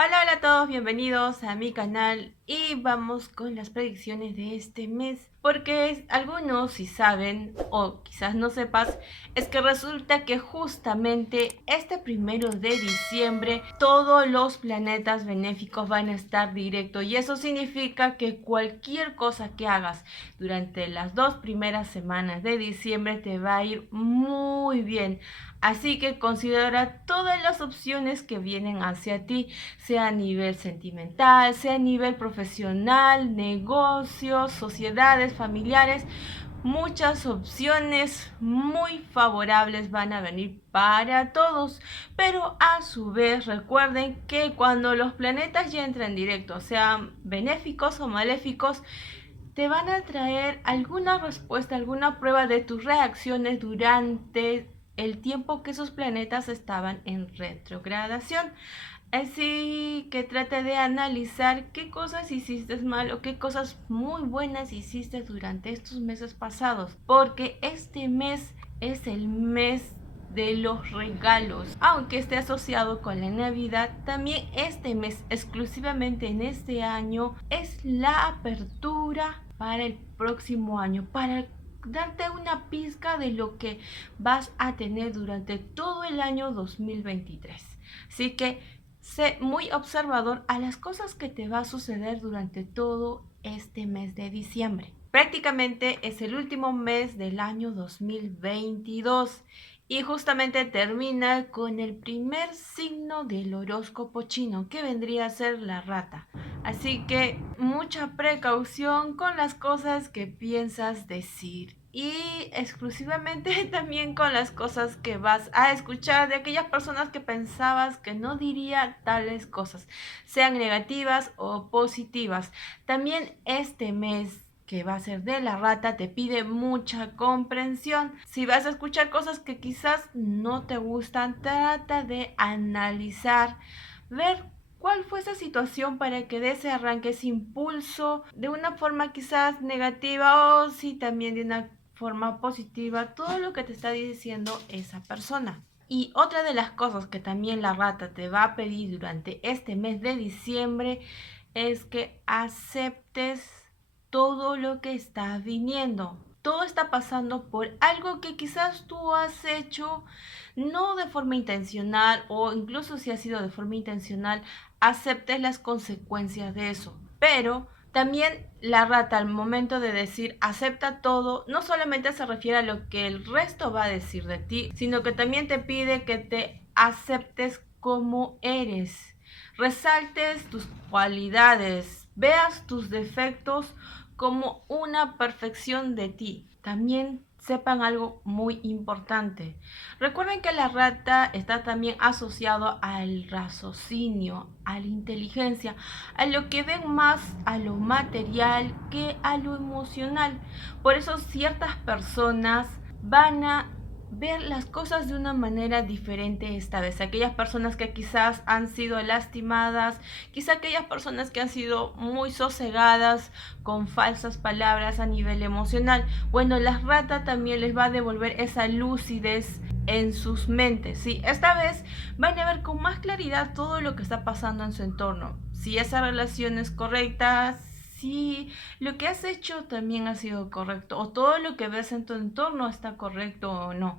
Hola a todos, bienvenidos a mi canal y vamos con las predicciones de este mes. Porque algunos si saben o quizás no sepas, es que resulta que justamente este 1 de diciembre todos los planetas benéficos van a estar directo y eso significa que cualquier cosa que hagas durante las 2 primeras semanas de diciembre te va a ir muy bien. Así que considera todas las opciones que vienen hacia ti, sea a nivel sentimental, sea a nivel profesional, negocios, sociedades, familiares. Muchas opciones muy favorables van a venir para todos, pero a su vez recuerden que cuando los planetas ya entran directo, sean benéficos o maléficos, te van a traer alguna respuesta, alguna prueba de tus reacciones durante el tiempo que esos planetas estaban en retrogradación. Así que trata de analizar qué cosas hiciste mal o qué cosas muy buenas hiciste durante estos meses pasados, porque este mes es el mes de los regalos. Aunque esté asociado con la Navidad, también este mes, exclusivamente en este año, es la apertura para el próximo año, para darte una pizca de lo que vas a tener durante todo el año 2023. Así que sé muy observador a las cosas que te va a suceder durante todo este mes de diciembre. Prácticamente es el último mes del año 2022 y justamente termina con el primer signo del horóscopo chino, que vendría a ser la rata. Así que mucha precaución con las cosas que piensas decir y exclusivamente también con las cosas que vas a escuchar de aquellas personas que pensabas que no diría tales cosas, sean negativas o positivas. También este mes que va a ser de la rata te pide mucha comprensión. Si vas a escuchar cosas que quizás no te gustan, trata de analizar, ver cuál fue esa situación para que de ese arranque, ese impulso, de una forma quizás negativa o si también de una forma positiva, todo lo que te está diciendo esa persona. Y otra de las cosas que también la rata te va a pedir durante este mes de diciembre es que aceptes todo lo que está viniendo. Todo está pasando por algo que quizás tú has hecho no de forma intencional, o incluso si ha sido de forma intencional, aceptes las consecuencias de eso. Pero también la rata, al momento de decir acepta todo, no solamente se refiere a lo que el resto va a decir de ti, sino que también te pide que te aceptes como eres, resaltes tus cualidades, veas tus defectos como una perfección de ti. También sepan algo muy importante. Recuerden que la rata está también asociado al raciocinio, a la inteligencia, a lo que ven más a lo material que a lo emocional. Por eso ciertas personas van a ver las cosas de una manera diferente esta vez. Aquellas personas que quizás han sido lastimadas, quizás aquellas personas que han sido muy sosegadas con falsas palabras a nivel emocional. Bueno, la rata también les va a devolver esa lucidez en sus mentes, ¿sí? Esta vez van a ver con más claridad todo lo que está pasando en su entorno. Si esa relación es correcta, si lo que has hecho también ha sido correcto, o todo lo que ves en tu entorno está correcto o no.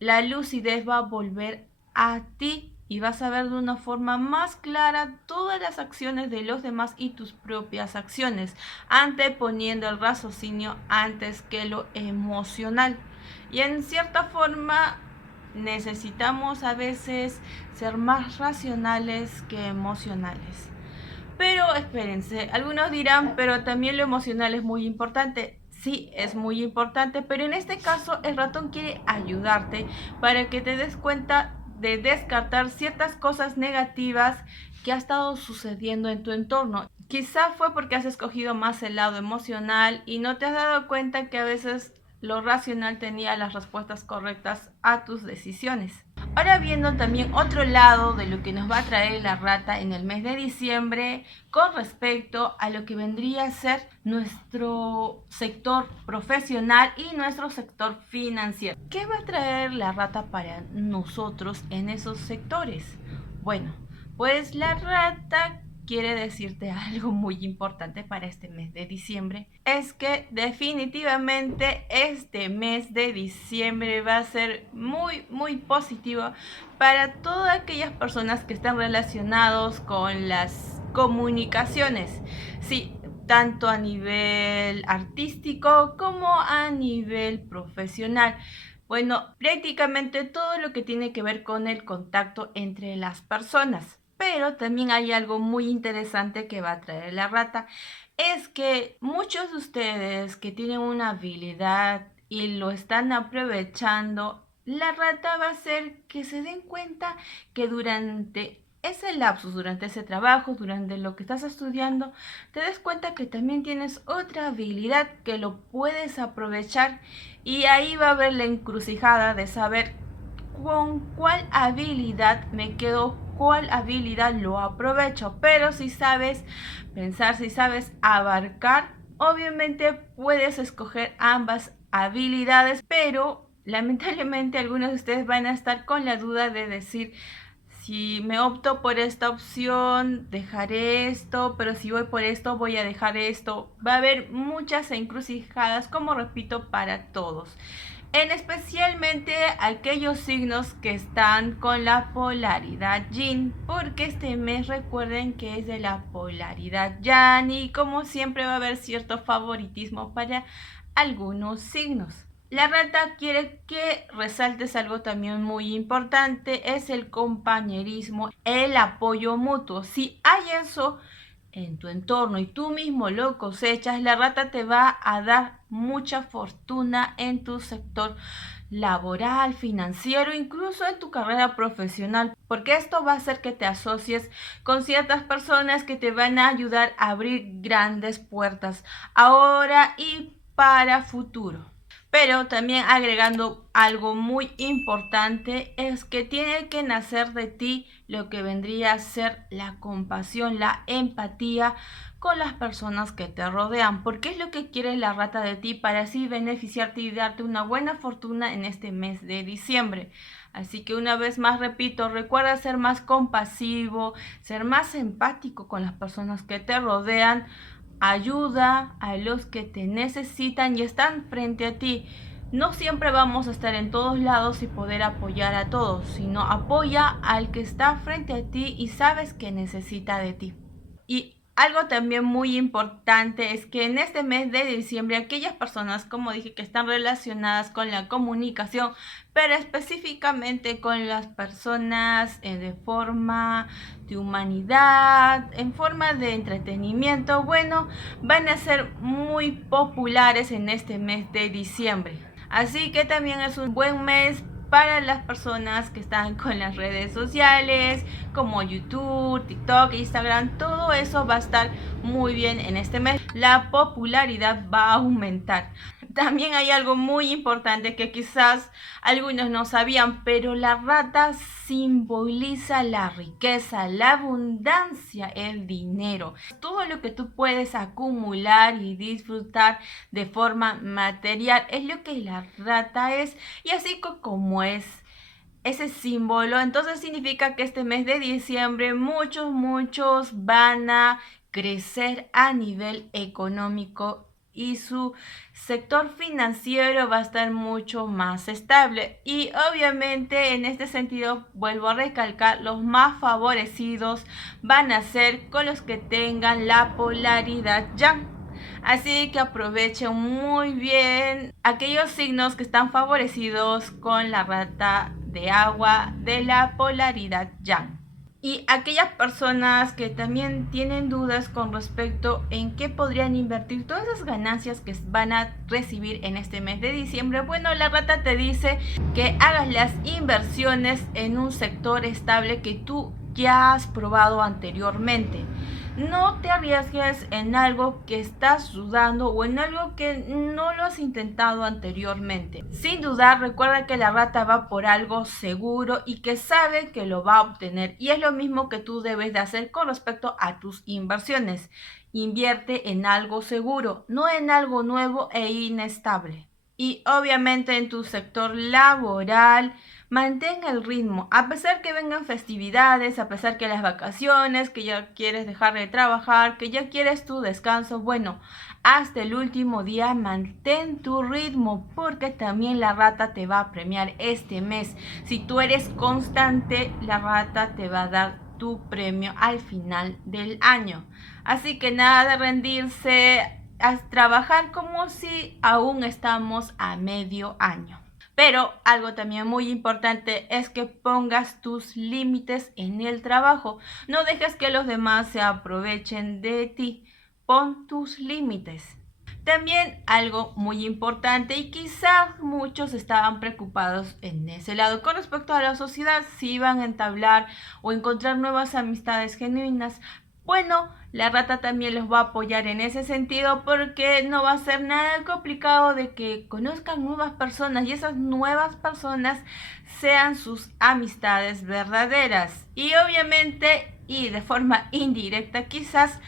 La lucidez va a volver a ti y vas a ver de una forma más clara todas las acciones de los demás y tus propias acciones, anteponiendo el raciocinio antes que lo emocional. Y en cierta forma necesitamos a veces ser más racionales que emocionales. Pero espérense, algunos dirán, pero también lo emocional es muy importante. Sí, es muy importante, pero en este caso el ratón quiere ayudarte para que te des cuenta de descartar ciertas cosas negativas que ha estado sucediendo en tu entorno. Quizá fue porque has escogido más el lado emocional y no te has dado cuenta que a veces lo racional tenía las respuestas correctas a tus decisiones. Ahora viendo también otro lado de lo que nos va a traer la rata en el mes de diciembre con respecto a lo que vendría a ser nuestro sector profesional y nuestro sector financiero. ¿Qué va a traer la rata para nosotros en esos sectores? Bueno, Pues la rata quiere decirte algo muy importante para este mes de diciembre. Es que definitivamente este mes de diciembre va a ser muy positivo para todas aquellas personas que están relacionados con las comunicaciones. Sí, tanto a nivel artístico como a nivel profesional. Bueno, prácticamente todo lo que tiene que ver con el contacto entre las personas. Pero también hay algo muy interesante que va a traer la rata. Es que muchos de ustedes que tienen una habilidad y lo están aprovechando, la rata va a hacer que se den cuenta que durante ese lapsus, durante ese trabajo, durante lo que estás estudiando, te des cuenta que también tienes otra habilidad que lo puedes aprovechar y ahí va a haber la encrucijada de saber con cuál habilidad me quedo, cuál habilidad lo aprovecho. Pero si sabes pensar, si sabes abarcar, obviamente puedes escoger ambas habilidades, pero lamentablemente algunos de ustedes van a estar con la duda de decir, si me opto por esta opción, dejaré esto, pero si voy por esto, voy a dejar esto. Va a haber muchas encrucijadas, como repito, para todos. En especialmente aquellos signos que están con la polaridad yin, porque este mes recuerden que es de la polaridad yang y como siempre va a haber cierto favoritismo para algunos signos. La rata quiere que resaltes algo también muy importante, es el compañerismo, el apoyo mutuo. Si hay eso en tu entorno y tú mismo lo cosechas, la rata te va a dar mucha fortuna en tu sector laboral, financiero, incluso en tu carrera profesional, porque esto va a hacer que te asocies con ciertas personas que te van a ayudar a abrir grandes puertas ahora y para futuro. Pero también agregando algo muy importante es que tiene que nacer de ti lo que vendría a ser la compasión, la empatía con las personas que te rodean, porque es lo que quiere la rata de ti para así beneficiarte y darte una buena fortuna en este mes de diciembre. Así que una vez más repito, recuerda ser más compasivo, ser más empático con las personas que te rodean, ayuda a los que te necesitan y están frente a ti. No siempre vamos a estar en todos lados y poder apoyar a todos, sino apoya al que está frente a ti y sabes que necesita de ti. Y algo también muy importante es que en este mes de diciembre aquellas personas, como dije, que están relacionadas con la comunicación, pero específicamente con las personas de forma de humanidad, en forma de entretenimiento, bueno, van a ser muy populares en este mes de diciembre. Así que también es un buen mes para las personas que están con las redes sociales como YouTube, TikTok, Instagram. Todo eso va a estar muy bien en este mes. La popularidad va a aumentar. También hay algo muy importante que quizás algunos no sabían, pero la rata simboliza la riqueza, la abundancia, el dinero. Todo lo que tú puedes acumular y disfrutar de forma material es lo que la rata es. Y así como es ese símbolo, entonces significa que este mes de diciembre muchos van a crecer a nivel económico y su sector financiero va a estar mucho más estable. Y obviamente en este sentido, vuelvo a recalcar, los más favorecidos van a ser con los que tengan la polaridad yang. Así que aprovechen muy bien aquellos signos que están favorecidos con la rata de agua de la polaridad yang. Y aquellas personas que también tienen dudas con respecto en qué podrían invertir todas esas ganancias que van a recibir en este mes de diciembre, bueno, la rata te dice que hagas las inversiones en un sector estable que tú ya has probado anteriormente. No te arriesgues en algo que estás dudando o en algo que no lo has intentado anteriormente. Sin dudar, recuerda que la rata va por algo seguro y que sabe que lo va a obtener. Y es lo mismo que tú debes de hacer con respecto a tus inversiones. Invierte en algo seguro, no en algo nuevo e inestable. Y obviamente en tu sector laboral Mantén el ritmo, a pesar que vengan festividades, a pesar que las vacaciones, que ya quieres dejar de trabajar, que ya quieres tu descanso, bueno, hasta el último día mantén tu ritmo porque también la rata te va a premiar este mes. Si tú eres constante, la rata te va a dar tu premio al final del año. Así que nada de rendirse, a trabajar como si aún estamos a medio año. Pero algo también muy importante es que pongas tus límites en el trabajo. No dejes que los demás se aprovechen de ti. Pon tus límites. También algo muy importante y quizás muchos estaban preocupados en ese lado con respecto a la sociedad, si iban a entablar o encontrar nuevas amistades genuinas. Bueno, la rata también los va a apoyar en ese sentido porque no va a ser nada complicado de que conozcan nuevas personas y esas nuevas personas sean sus amistades verdaderas. Y obviamente, y de forma indirecta quizás,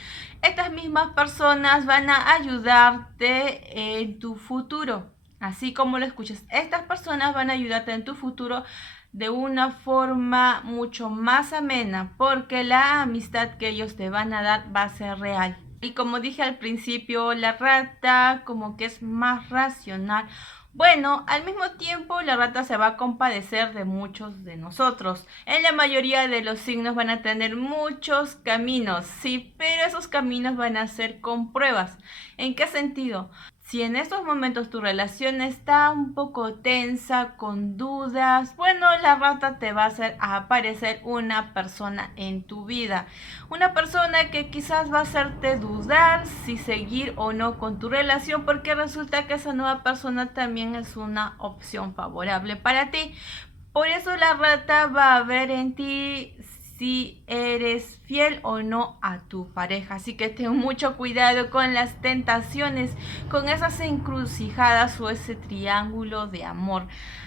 estas mismas personas van a ayudarte en tu futuro. Así como lo escuchas, estas personas van a ayudarte en tu futuro de una forma mucho más amena, porque la amistad que ellos te van a dar va a ser real. Y como dije al principio, la rata como que es más racional. Bueno, al mismo tiempo la rata se va a compadecer de muchos de nosotros. En la mayoría de los signos van a tener muchos caminos, sí, pero esos caminos van a ser con pruebas. ¿En qué sentido? Si en estos momentos tu relación está un poco tensa, con dudas, bueno, la rata te va a hacer aparecer una persona en tu vida. Una persona que quizás va a hacerte dudar si seguir o no con tu relación, porque resulta que esa nueva persona también es una opción favorable para ti. Por eso la rata va a ver en ti si eres fiel o no a tu pareja. Así que ten mucho cuidado con las tentaciones, con esas encrucijadas o ese triángulo de amor.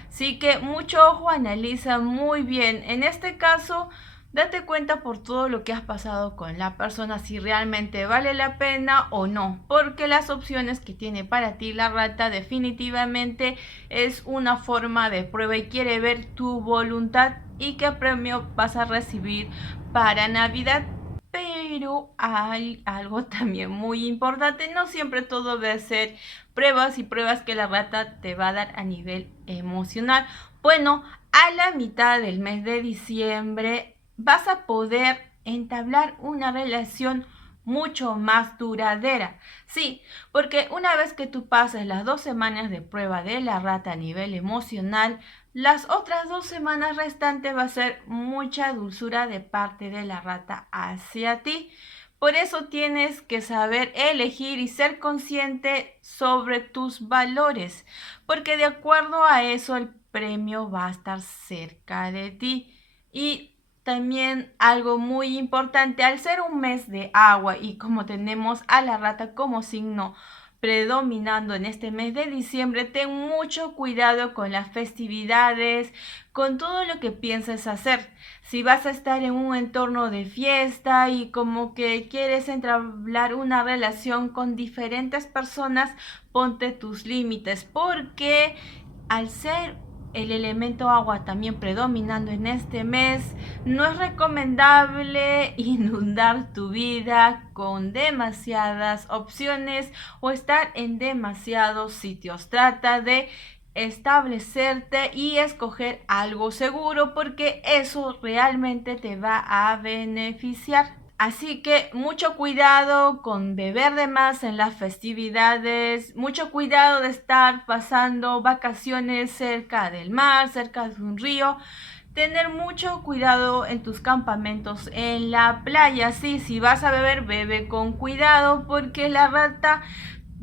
Así que mucho ojo, analiza muy bien. En este caso, date cuenta por todo lo que has pasado con la persona, si realmente vale la pena o no, porque las opciones que tiene para ti la rata definitivamente es una forma de prueba y quiere ver tu voluntad y qué premio vas a recibir para Navidad. Pero hay algo también muy importante, no siempre todo va a ser pruebas y pruebas que la rata te va a dar a nivel emocional. Bueno, a la mitad del mes de diciembre vas a poder entablar una relación mucho más duradera. Sí, porque una vez que tú pases las 2 semanas de prueba de la rata a nivel emocional, las otras 2 semanas restantes va a ser mucha dulzura de parte de la rata hacia ti. Por eso tienes que saber elegir y ser consciente sobre tus valores, porque de acuerdo a eso el premio va a estar cerca de ti. Y también algo muy importante, al ser un mes de agua y como tenemos a la rata como signo predominando en este mes de diciembre, ten mucho cuidado con las festividades, con todo lo que pienses hacer. Si vas a estar en un entorno de fiesta y como que quieres entablar una relación con diferentes personas, ponte tus límites, porque al ser el elemento agua también predominando en este mes, no es recomendable inundar tu vida con demasiadas opciones o estar en demasiados sitios. Trata de establecerte y escoger algo seguro porque eso realmente te va a beneficiar. Así que mucho cuidado con beber de más en las festividades, mucho cuidado de estar pasando vacaciones cerca del mar, cerca de un río. Tener mucho cuidado en tus campamentos en la playa. Sí, si vas a beber, bebe con cuidado porque la rata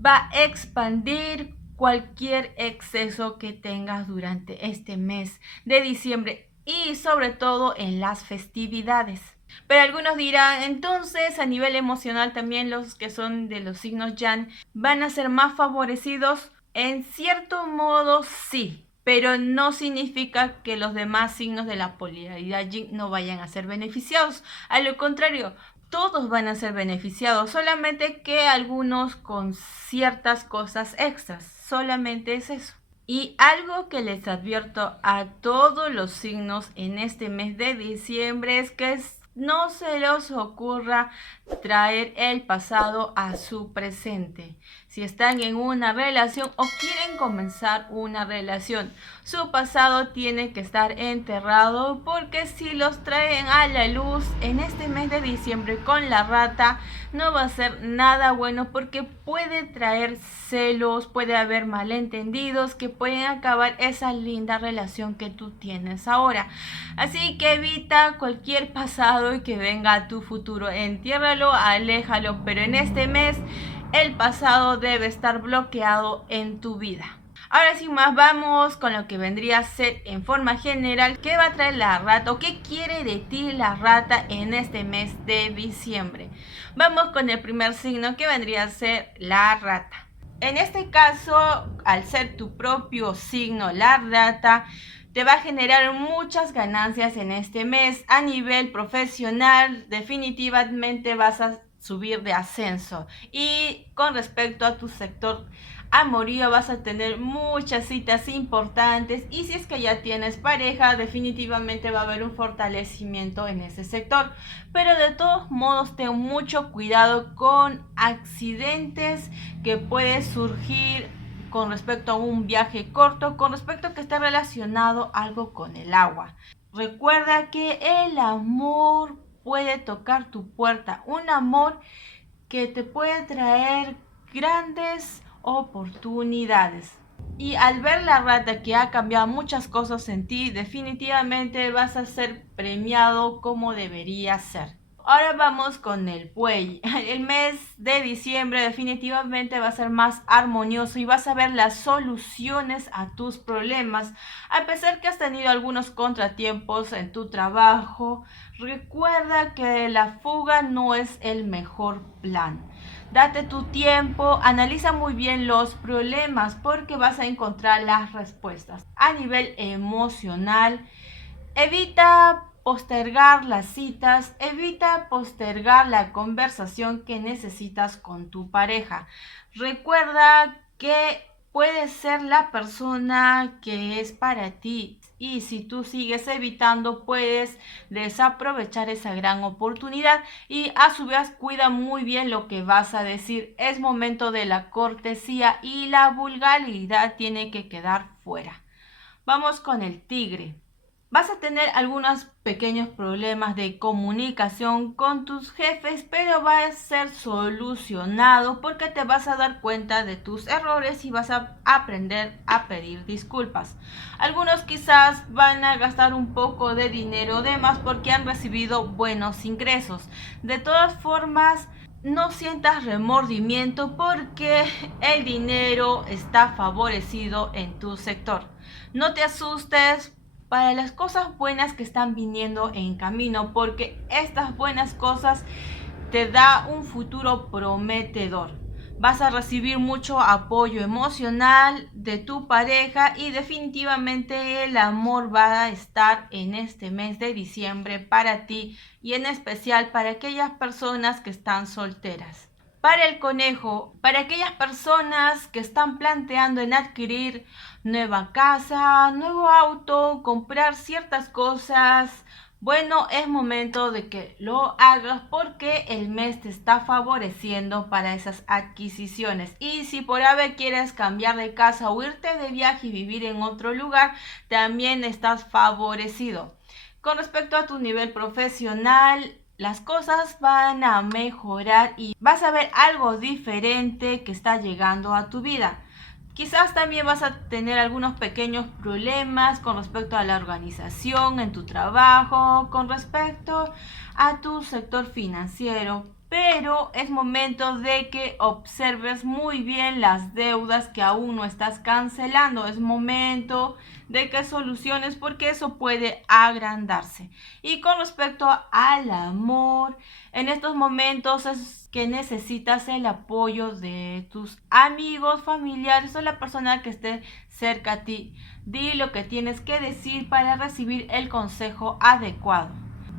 va a expandir cualquier exceso que tengas durante este mes de diciembre y sobre todo en las festividades. Pero algunos dirán, entonces a nivel emocional también los que son de los signos Yan van a ser más favorecidos. En cierto modo sí, pero no significa que los demás signos de la polaridad Yin no vayan a ser beneficiados. A lo contrario, todos van a ser beneficiados, solamente que algunos con ciertas cosas extras. Solamente es eso. Y algo que les advierto a todos los signos en este mes de diciembre es que no se les ocurra traer el pasado a su presente. Si están en una relación o quieren comenzar una relación, su pasado tiene que estar enterrado, porque si los traen a la luz en este mes de diciembre con la rata, no va a ser nada bueno, porque puede traer celos, puede haber malentendidos que pueden acabar esa linda relación que tú tienes ahora. Así que evita cualquier pasado y que venga a tu futuro. Entiérralo, aléjalo, pero en este mes el pasado debe estar bloqueado en tu vida. Ahora sin más, vamos con lo que vendría a ser en forma general qué va a traer la rata o qué quiere de ti la rata en este mes de diciembre. Vamos con el primer signo, que vendría a ser la rata. En este caso, al ser tu propio signo, la rata, te va a generar muchas ganancias en este mes. A nivel profesional, definitivamente vas a subir de ascenso. Y con respecto a tu sector amorío, vas a tener muchas citas importantes, y si es que ya tienes pareja, definitivamente va a haber un fortalecimiento en ese sector. Pero de todos modos, ten mucho cuidado con accidentes que puede surgir con respecto a un viaje corto, con respecto a que esté relacionado algo con el agua. Recuerda que el amor puede tocar tu puerta, un amor que te puede traer grandes oportunidades. Y al ver la rata que ha cambiado muchas cosas en ti, definitivamente vas a ser premiado como debería ser. Ahora vamos con el buey. El mes de diciembre definitivamente va a ser más armonioso y vas a ver las soluciones a tus problemas. A pesar que has tenido algunos contratiempos en tu trabajo, recuerda que la fuga no es el mejor plan. Date tu tiempo, analiza muy bien los problemas, porque vas a encontrar las respuestas. A nivel emocional, evita postergar las citas, evita postergar la conversación que necesitas con tu pareja. Recuerda que puede ser la persona que es para ti, y si tú sigues evitando, puedes desaprovechar esa gran oportunidad. Y a su vez, cuida muy bien lo que vas a decir. Es momento de la cortesía, y la vulgaridad tiene que quedar fuera. Vamos con el tigre. Vas a tener algunos pequeños problemas de comunicación con tus jefes, pero va a ser solucionado, porque te vas a dar cuenta de tus errores y vas a aprender a pedir disculpas. Algunos quizás van a gastar un poco de dinero de más porque han recibido buenos ingresos. De todas formas, no sientas remordimiento, porque el dinero está favorecido en tu sector. No te asustes para las cosas buenas que están viniendo en camino, porque estas buenas cosas te da un futuro prometedor. Vas a recibir mucho apoyo emocional de tu pareja, y definitivamente el amor va a estar en este mes de diciembre para ti, y en especial para aquellas personas que están solteras. Para el conejo, para aquellas personas que están planteando en adquirir nueva casa, nuevo auto, comprar ciertas cosas, bueno, es momento de que lo hagas, porque el mes te está favoreciendo para esas adquisiciones. Y si por ave quieres cambiar de casa o irte de viaje y vivir en otro lugar, también estás favorecido. Con respecto a tu nivel profesional, las cosas van a mejorar y vas a ver algo diferente que está llegando a tu vida. Quizás también vas a tener algunos pequeños problemas con respecto a la organización en tu trabajo, con respecto a tu sector financiero, pero es momento de que observes muy bien las deudas que aún no estás cancelando. Es momento de que soluciones, porque eso puede agrandarse. Y con respecto al amor, en estos momentos es que necesitas el apoyo de tus amigos, familiares o la persona que esté cerca a ti. Di lo que tienes que decir para recibir el consejo adecuado.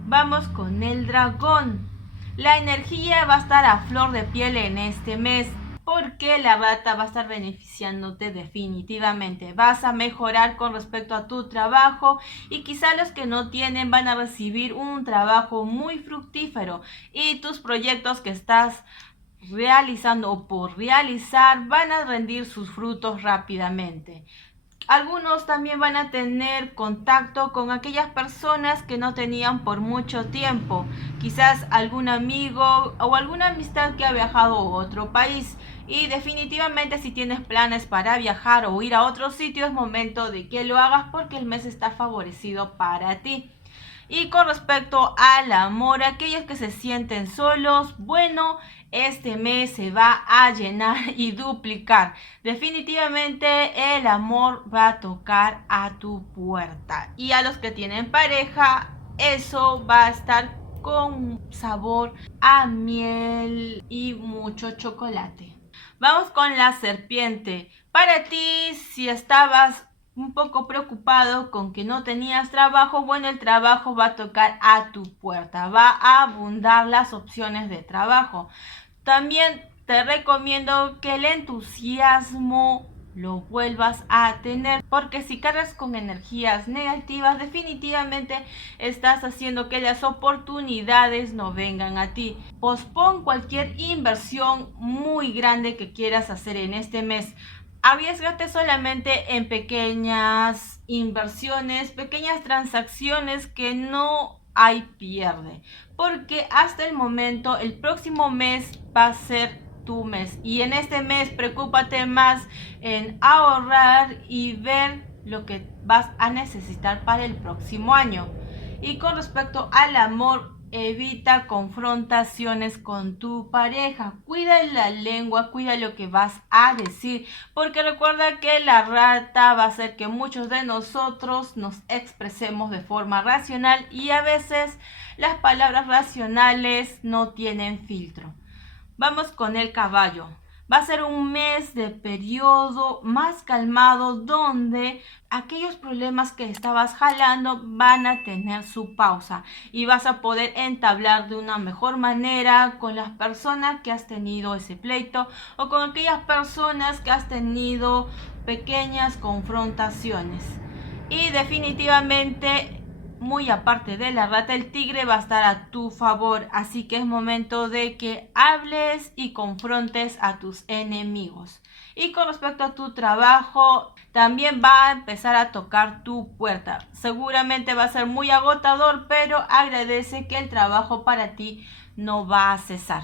Vamos con el dragón. La energía va a estar a flor de piel en este mes, porque la rata va a estar beneficiándote definitivamente. Vas a mejorar con respecto a tu trabajo y quizá los que no tienen van a recibir un trabajo muy fructífero y tus proyectos que estás realizando o por realizar van a rendir sus frutos rápidamente. Algunos también van a tener contacto con aquellas personas que no tenían por mucho tiempo, quizás algún amigo o alguna amistad que ha viajado a otro país. Y definitivamente si tienes planes para viajar o ir a otro sitio es momento de que lo hagas porque el mes está favorecido para ti. Y con respecto al amor, aquellos que se sienten solos, bueno, este mes se va a llenar y duplicar. Definitivamente el amor va a tocar a tu puerta. Y a los que tienen pareja, eso va a estar con sabor a miel y mucho chocolate. Vamos con la serpiente. Para ti, si estabas un poco preocupado con que no tenías trabajo, bueno, el trabajo va a tocar a tu puerta, va a abundar las opciones de trabajo. También te recomiendo que el entusiasmo lo vuelvas a tener, porque si cargas con energías negativas, definitivamente estás haciendo que las oportunidades no vengan a ti. Pospon cualquier inversión muy grande que quieras hacer en este mes. Arriesgate solamente en pequeñas inversiones, pequeñas transacciones que no hay pierde, porque hasta el momento el próximo mes va a ser tu mes y en este mes preocúpate más en ahorrar y ver lo que vas a necesitar para el próximo año. Y con respecto al amor, evita confrontaciones con tu pareja. Cuida la lengua, cuida lo que vas a decir, porque recuerda que la rata va a hacer que muchos de nosotros nos expresemos de forma racional y a veces las palabras racionales no tienen filtro. Vamos con el caballo. Va a ser un mes de periodo más calmado donde aquellos problemas que estabas jalando van a tener su pausa y vas a poder entablar de una mejor manera con las personas que has tenido ese pleito o con aquellas personas que has tenido pequeñas confrontaciones. Y definitivamente, muy aparte de la rata, el tigre va a estar a tu favor, así que es momento de que hables y confrontes a tus enemigos. Y con respecto a tu trabajo, también va a empezar a tocar tu puerta. Seguramente va a ser muy agotador, pero agradece que el trabajo para ti no va a cesar.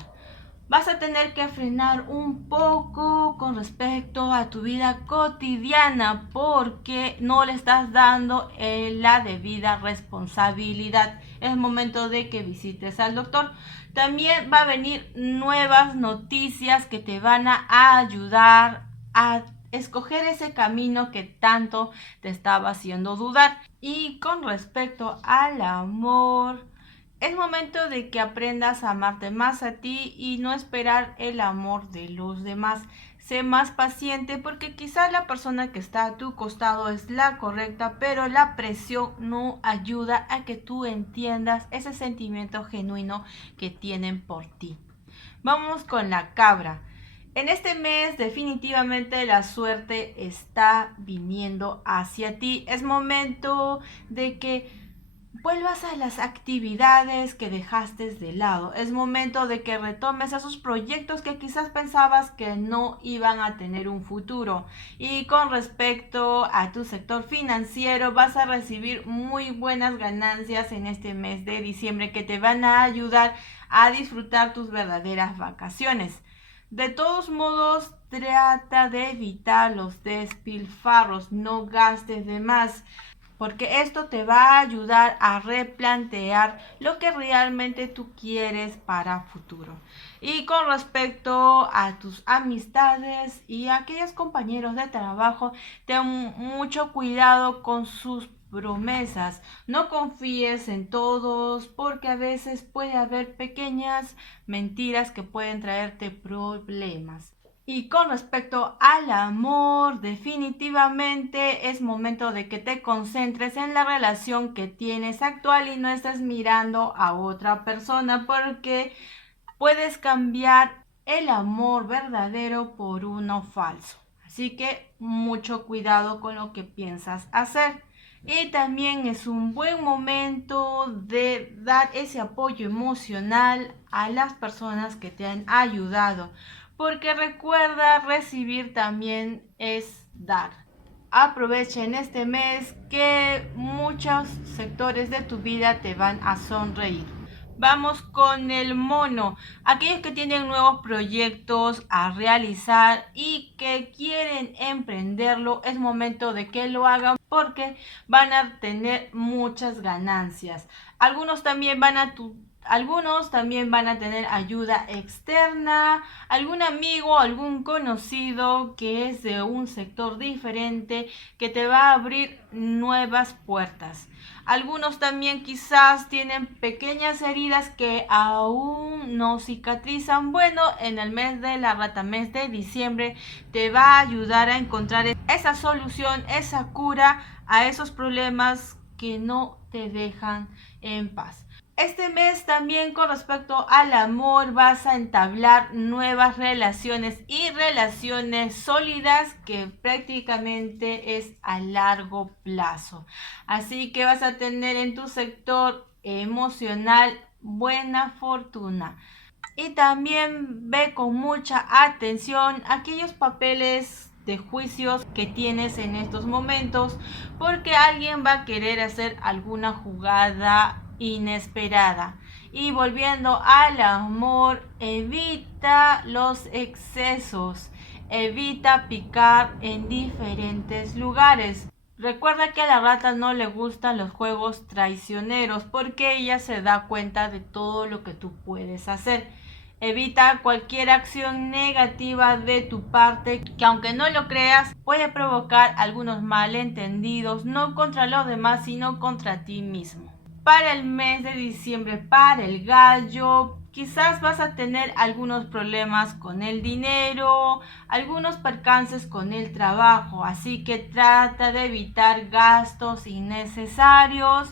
Vas a tener que frenar un poco con respecto a tu vida cotidiana porque no le estás dando la debida responsabilidad. Es momento de que visites al doctor. También va a venir nuevas noticias que te van a ayudar a escoger ese camino que tanto te estaba haciendo dudar. Y con respecto al amor, es momento de que aprendas a amarte más a ti y no esperar el amor de los demás. Sé más paciente porque quizás la persona que está a tu costado es la correcta, pero la presión no ayuda a que tú entiendas ese sentimiento genuino que tienen por ti. Vamos con la cabra. En este mes definitivamente la suerte está viniendo hacia ti. Es momento de que vuelvas a las actividades que dejaste de lado. Es momento de que retomes esos proyectos que quizás pensabas que no iban a tener un futuro. Y con respecto a tu sector financiero, vas a recibir muy buenas ganancias en este mes de diciembre que te van a ayudar a disfrutar tus verdaderas vacaciones. De todos modos, trata de evitar los despilfarros, no gastes de más, porque esto te va a ayudar a replantear lo que realmente tú quieres para futuro. Y con respecto a tus amistades y a aquellos compañeros de trabajo, ten mucho cuidado con sus promesas. No confíes en todos porque a veces puede haber pequeñas mentiras que pueden traerte problemas. Y con respecto al amor, definitivamente es momento de que te concentres en la relación que tienes actual y no estés mirando a otra persona porque puedes cambiar el amor verdadero por uno falso. Así que mucho cuidado con lo que piensas hacer. Y también es un buen momento de dar ese apoyo emocional a las personas que te han ayudado. Porque recuerda, recibir también es dar. Aprovecha en este mes que muchos sectores de tu vida te van a sonreír. Vamos con el mono. Aquellos que tienen nuevos proyectos a realizar y que quieren emprenderlo, es momento de que lo hagan porque van a tener muchas ganancias. Algunos también van a tener ayuda externa, algún amigo, algún conocido que es de un sector diferente que te va a abrir nuevas puertas. Algunos también quizás tienen pequeñas heridas que aún no cicatrizan. Bueno, en el mes de la rata, mes de diciembre, te va a ayudar a encontrar esa solución, esa cura a esos problemas que no te dejan en paz. Este mes también con respecto al amor vas a entablar nuevas relaciones y relaciones sólidas que prácticamente es a largo plazo. Así que vas a tener en tu sector emocional buena fortuna. Y también ve con mucha atención aquellos papeles de juicios que tienes en estos momentos, porque alguien va a querer hacer alguna jugada inesperada. Y volviendo al amor, evita los excesos, evita picar en diferentes lugares. Recuerda que a la rata no le gustan los juegos traicioneros porque ella se da cuenta de todo lo que tú puedes hacer. Evita cualquier acción negativa de tu parte que, aunque no lo creas, puede provocar algunos malentendidos, no contra los demás, sino contra ti mismo. Para el mes de diciembre, para el gallo, quizás vas a tener algunos problemas con el dinero, algunos percances con el trabajo, así que trata de evitar gastos innecesarios.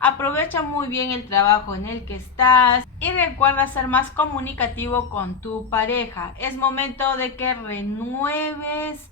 Aprovecha muy bien el trabajo en el que estás y recuerda ser más comunicativo con tu pareja. Es momento de que renueves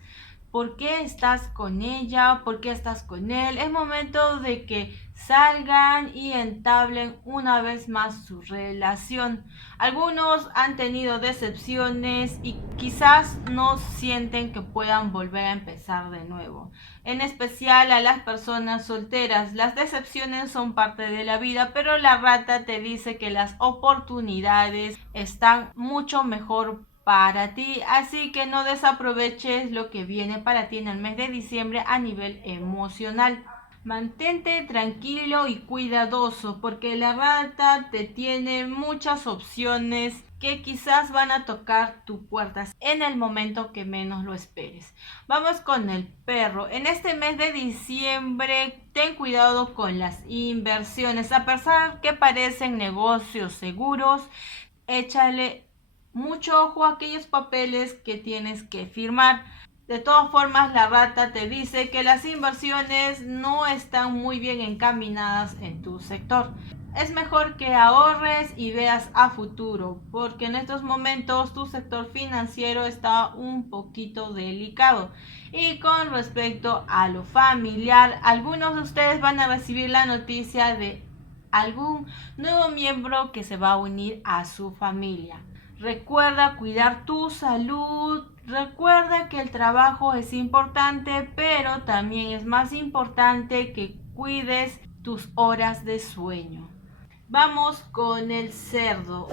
por qué estás con ella, por qué estás con él. Es momento de que salgan y entablen una vez más su relación. Algunos han tenido decepciones y quizás no sienten que puedan volver a empezar de nuevo. En especial a las personas solteras. Las decepciones son parte de la vida, pero la rata te dice que las oportunidades están mucho mejor para ti, así que no desaproveches lo que viene para ti en el mes de diciembre a nivel emocional. Mantente tranquilo y cuidadoso porque la rata te tiene muchas opciones que quizás van a tocar tu puerta en el momento que menos lo esperes. Vamos con el perro. En este mes de diciembre, ten cuidado con las inversiones. A pesar que parecen negocios seguros, échale mucho ojo a aquellos papeles que tienes que firmar. De todas formas, la rata te dice que las inversiones no están muy bien encaminadas en tu sector. Es mejor que ahorres y veas a futuro, porque en estos momentos tu sector financiero está un poquito delicado. Y con respecto a lo familiar, algunos de ustedes van a recibir la noticia de algún nuevo miembro que se va a unir a su familia. Recuerda cuidar tu salud. Recuerda que el trabajo es importante, pero también es más importante que cuides tus horas de sueño. Vamos con el cerdo.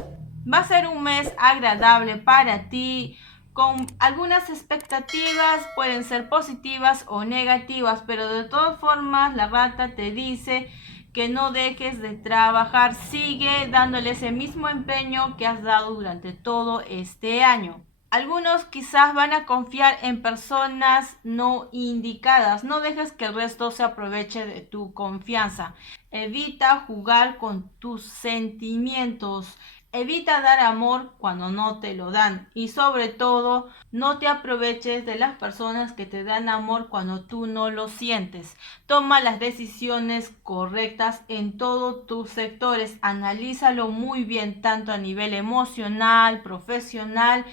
Va a ser un mes agradable para ti, con algunas expectativas, pueden ser positivas o negativas, pero de todas formas la rata te dice que no dejes de trabajar, sigue dándole ese mismo empeño que has dado durante todo este año. Algunos quizás van a confiar en personas no indicadas. No dejes que el resto se aproveche de tu confianza. Evita jugar con tus sentimientos. Evita dar amor cuando no te lo dan y sobre todo no te aproveches de las personas que te dan amor cuando tú no lo sientes. Toma las decisiones correctas en todos tus sectores. Analízalo muy bien tanto a nivel emocional, profesional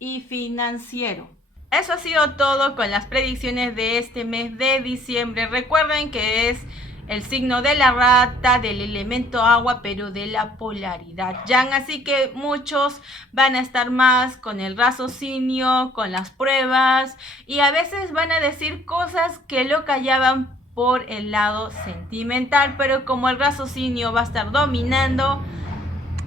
y financiero. Eso ha sido todo con las predicciones de este mes de diciembre. Recuerden que es el signo de la rata, del elemento agua, pero de la polaridad yang. Así que muchos van a estar más con el raciocinio, con las pruebas, y a veces van a decir cosas que lo callaban por el lado sentimental, pero como el raciocinio va a estar dominando,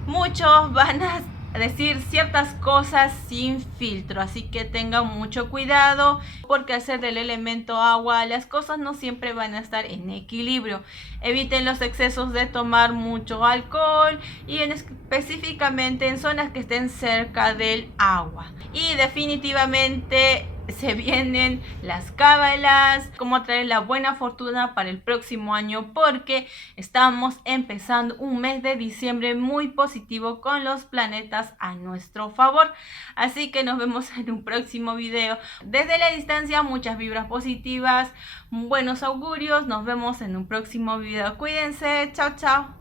muchos van a decir ciertas cosas sin filtro, así que tengan mucho cuidado porque al ser del elemento agua las cosas no siempre van a estar en equilibrio. Eviten los excesos de tomar mucho alcohol y específicamente en zonas que estén cerca del agua. Y definitivamente se vienen las cábalas, cómo traer la buena fortuna para el próximo año, porque estamos empezando un mes de diciembre muy positivo con los planetas a nuestro favor. Así que nos vemos en un próximo video. Desde la distancia, muchas vibras positivas, buenos augurios. Nos vemos en un próximo video. Cuídense, chao chao.